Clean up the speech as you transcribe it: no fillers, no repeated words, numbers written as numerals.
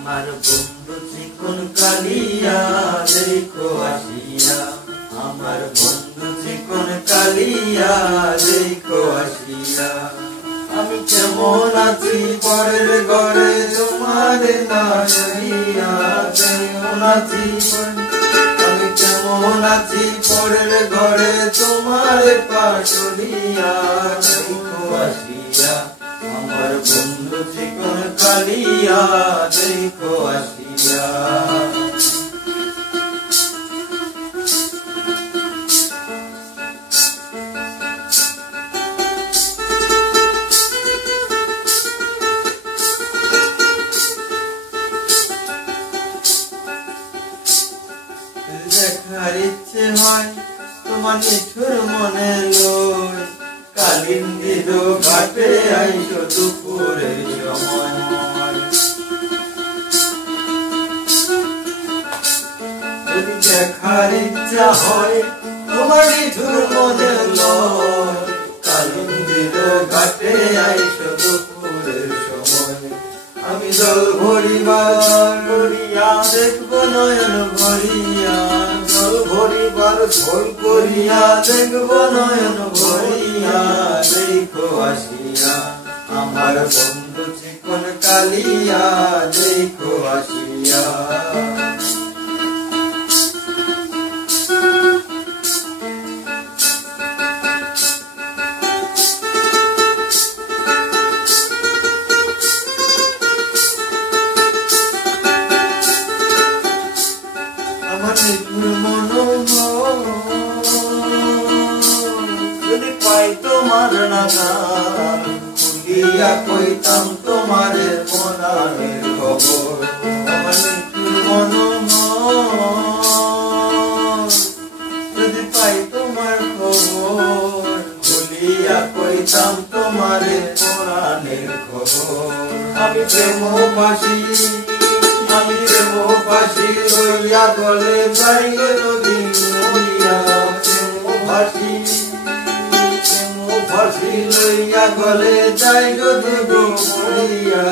আমার বন্ধু চিকন কালিয়া দেখো আসিয়া, আমার বন্ধু চিকন কালিয়া দেখো আসিয়া। আমি কেমন আছি পরের ঘরে তোমার না জানিয়া, কেমন আছি আমি কেমন আছি পরের ঘরে তোমার পাশরিয়া দেখো আসিয়া। আমার বন্ধু চিকন কালিয়া দেখো আসিয়া। দেখার ইচ্ছে হয় তোমার নিঠুর মনে লই, কালিন্দির ঘাটে আইসো দুপুরের সময়। যদি দেখার ইচ্ছা হয় তোমার নিঠুর মনে লই, কালিন্দির ঘাটে আইসো দুপুরের সময়। আমি জল ভরিবার করিয়া দেখবো নয়ন ভরিয়া, জল ভরিবার ঝোল করিয়া দেখবো নয়ন ভরিয়া দেখো আসিয়া। আমার বন্ধু চিকন কালিয়া দেখো আসিয়া। আমার নিঠুর মনোমন যদি পাই তোমার নাগাল, খুলিয়া কইতাম তোমার মনের খবর। আমার নিঠুর মনোমন যদি পাই তোমার খবর, খুলিয়া কইতাম তোমার মনের খবর। আমি প্রেমবাসী আমি প্রেমবাসী লইয়া গলে যাই নদী মরিয়া, প্রেমবাসী প্রেমবাসী লইয়া গলে যাই নদী মরিয়া।